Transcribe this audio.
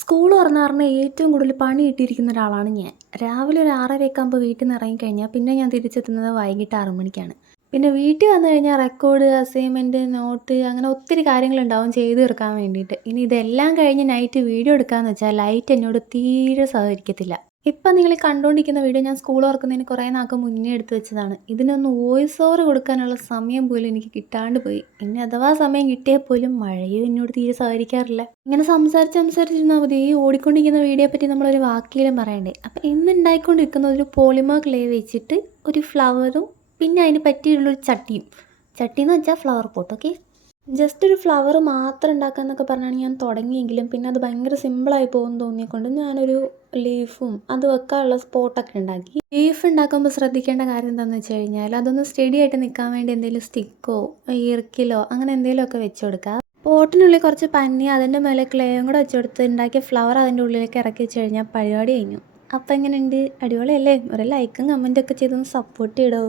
School തുറന്ന കാരണം ഏറ്റവും കൂടുതൽ പണി കിട്ടിയിരിക്കുന്ന ഒരാളാണ് ഞാൻ. രാവിലെ ഒരു 6:30 ആകുമ്പോൾ വീട്ടിൽ നിന്ന് ഇറങ്ങിക്കഴിഞ്ഞാൽ പിന്നെ ഞാൻ തിരിച്ചെത്തുന്നത് വൈകിട്ട് 6 മണിക്കാണ്. പിന്നെ വീട്ടിൽ വന്നു കഴിഞ്ഞാൽ റെക്കോർഡ്, അസൈൻമെൻറ്റ്, നോട്ട് അങ്ങനെ ഒത്തിരി കാര്യങ്ങളുണ്ടാവും ചെയ്ത് തീർക്കാൻ വേണ്ടിയിട്ട്. ഇനി ഇതെല്ലാം കഴിഞ്ഞ് നൈറ്റ് വീഡിയോ എടുക്കാമെന്ന് വെച്ചാൽ ലൈറ്റ് എന്നോട് തീരെ സഹകരിക്കത്തില്ല. ഇപ്പം നിങ്ങൾ ഈ കണ്ടുകൊണ്ടിരിക്കുന്ന വീഡിയോ ഞാൻ സ്കൂൾ തുറക്കുന്നതിന് കുറേ നാൾക്ക് മുന്നേ എടുത്ത് വെച്ചതാണ്. ഇതിനൊന്ന് വോയിസ് ഓവർ കൊടുക്കാനുള്ള സമയം പോലും എനിക്ക് കിട്ടാണ്ട് പോയി. ഇനി അഥവാ സമയം കിട്ടിയാൽ പോലും മഴയും എന്നോട് തീരെ സഹകരിക്കാറില്ല. ഇങ്ങനെ സംസാരിച്ചിരുന്നാൽ മതി. ഈ ഓടിക്കൊണ്ടിരിക്കുന്ന വീഡിയോയെ പറ്റി നമ്മളൊരു വാക്കെങ്കിലും പറയണ്ടേ. അപ്പം ഇന്ന് ഉണ്ടായിക്കൊണ്ടിരിക്കുന്ന ഒരു പോളിമർ ക്ലേ വെച്ചിട്ട് ഒരു ഫ്ലവറും പിന്നെ അതിന് പറ്റിയുള്ളൊരു ചട്ടിയും. ചട്ടിയെന്ന് വെച്ചാൽ ഫ്ലവർ പോട്ട്. ഓക്കെ, ജസ്റ്റ് ഒരു ഫ്ലവർ മാത്രം ഉണ്ടാക്കാമെന്നൊക്കെ പറഞ്ഞാണ് ഞാൻ തുടങ്ങിയെങ്കിലും പിന്നെ അത് ഭയങ്കര സിമ്പിളായി പോകുമെന്ന് തോന്നിയതുകൊണ്ട് ഞാനൊരു ലീഫും അത് വെക്കാനുള്ള സ്പോട്ടൊക്കെ ഉണ്ടാക്കി. ലീഫ് ഉണ്ടാക്കുമ്പോൾ ശ്രദ്ധിക്കേണ്ട കാര്യം എന്താണെന്ന് വെച്ച് കഴിഞ്ഞാൽ അതൊന്ന് സ്റ്റഡി ആയിട്ട് നിൽക്കാൻ വേണ്ടി എന്തെങ്കിലും സ്റ്റിക്കോ ഈർക്കിലോ അങ്ങനെ എന്തെങ്കിലുമൊക്കെ വെച്ച് കൊടുക്കുക. പോട്ടിനുള്ളിൽ കുറച്ച് പനി അതിൻ്റെ മേലെ ക്ലേയും കൂടെ വെച്ച് കൊടുത്ത് ഉണ്ടാക്കിയ ഫ്ലവർ അതിൻ്റെ ഉള്ളിലേക്ക് ഇറക്കി വെച്ച് കഴിഞ്ഞാൽ പരിപാടി കഴിഞ്ഞു. അപ്പം എങ്ങനെയുണ്ട്? അടിപൊളിയല്ലേ? ഒരു ലൈക്കും കമൻറ്റൊക്കെ ചെയ്തൊന്ന് സപ്പോർട്ട് ചെയ്തോ.